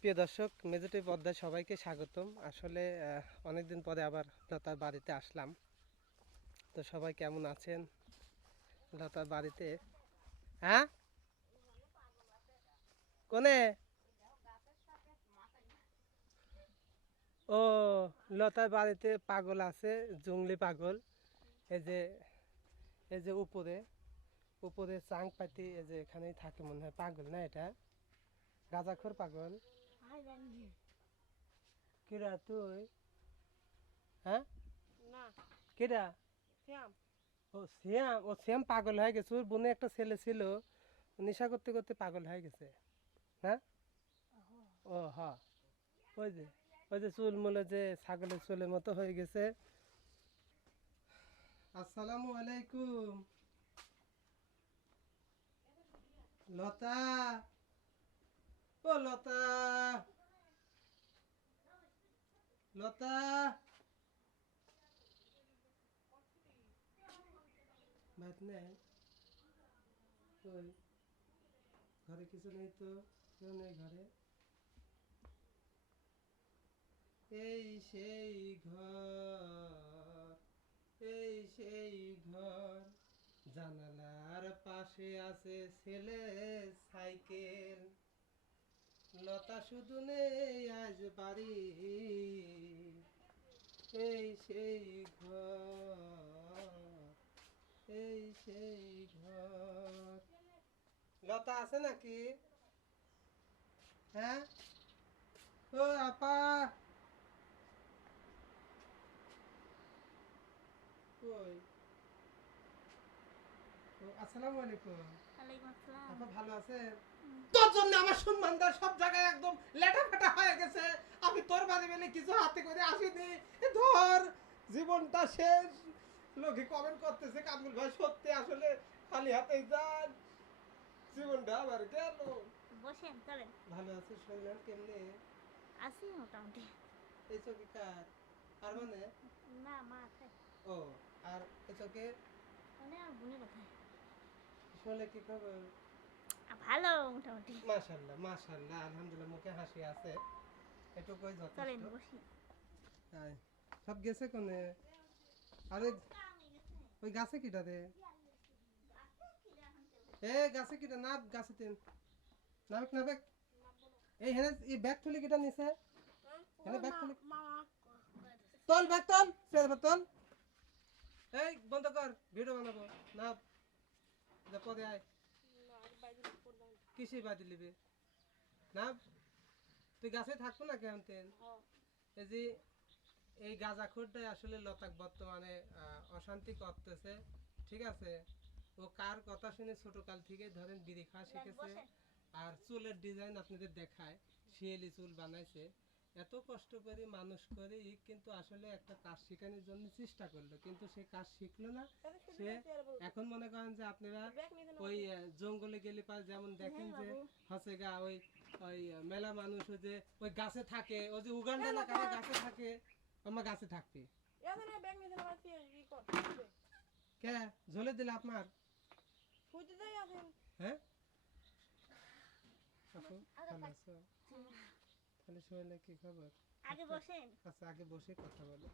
প্রিয় দর্শক, মেজেটিভ পর্দায় সবাইকে স্বাগতম। আসলে অনেকদিন পরে আবার লতার বাড়িতে আসলাম। তো সবাই কেমন আছেন? লতার বাড়িতে হ্যাঁ কোনে ও লতার বাড়িতে পাগল আছে, জঙ্গলি পাগল। এই যে এই যে উপরে উপরে চাং পাতি, এই যে এখানেই থাকে মনে হয়। পাগল না এটা? গাঁজাখোর পাগল। কিরা তুই? হ্যাঁ, না কিরা? শ্যাম ও শ্যাম পাগল হয়ে গেছে। ওর বোনে একটা ছেলে ছিল, নেশা করতে করতে পাগল হয়ে গেছে। হ্যাঁ, ও হ্যাঁ, ওই যে ওই যে চুল মুলে যে ছাগলের চুলের মতো হয়ে গেছে। আসসালামু আলাইকুম লতা। ও লতা, লতা, ভাত নেই? ওই ঘরে কিছু নেই তো? কেউ নেই ঘরে? এই সেই ঘর, এই সেই ঘর, জানালার পাশে আছে ছেলে সাইকেল। লতা শুধু নেই আজ বাড়ি, এই সেই ঘর, এই সেই ঘর। লতা আছে নাকি? হ্যাঁ, ও আপা, কই? ও আসসালামু আলাইকুম। ওয়ালাইকুম আসসালাম। আপা ভালো আছেন? তোর জন্য আমার সম্মানটা সব জায়গায় একদম লেটা ফেটা হয়ে গেছে। আমি তোর বাড়ি বেলে কিছু হাতে করে আসিনি। ধর, জীবনটা শেষ। লোকে কমেন্ট করতেছে কামরুল ভাই সত্যি আসলে খালি হাতেই যান, জীবনটা আবার গেল। বসেন, চলেন। ভালো আছে? শুনলেন কেমনে? আছি মোটামুটি। এই চোখে কার? আর মানে না, মা আছে। ও, আর এই চোখে মানে আর বোনে কোথায়? শুনলে কি খবর? ভালো মোটামুটি। মাশাআল্লাহ মাশাআল্লাহ, আলহামদুলিল্লাহ, মুখে হাসি আছে, এটুকুই যথেষ্ট। চলেন বসি। তাই সব গেছে কোনে? আর ওই গাছে কিটা রে? এ গাছে কিটা? না গাছে তিন নাবেক নাবেক। এই হেনে এই ব্যাগ তুলি কিটা নিছে? হেনে ব্যাগ তুলি তল, ব্যাগ তল, চেয়ার তল। এই বন্ধ কর, ভিডিও বানাবো না। যা পরে আয়। কিসে বাদি লিবে না? তুই গাছে থাকবো না কেমন তেন? এই যে এই গাঁজাখোরটাই আসলে লতাক বর্তমানে অশান্তি করতেছে। ঠিক আছে, ও কার কথা শুনে ছোটকাল থেকে ধরেন বিড়ি খাওয়া শিখেছে। আর চুলের ডিজাইন আপনাদের দেখায়, শিয়েলি চুল বানাইছে। এত কষ্ট করে মানুষ করে কিন্তু আসলে একটা কাজ শেখানোর জন্য চেষ্টা করলো, কিন্তু সে কাজ শিখলো না। সে এখন মনে করেন যে আপনারা ওই জঙ্গলে গেলে পারে যেমন দেখেন যে হচ্ছে গা ওই ওই মেলা মানুষ ওই যে ওই গাছে থাকে, ওই যে উগান্ডা এলাকা গাছে থাকে। আমার গাছে থাকবে কে? ঝোলে দিলে আপনার? হ্যাঁ আপু, ভালো আছো? তাহলে শরীরে কি খবর? আগে বসেন। আচ্ছা, আগে বসে কথা বলো।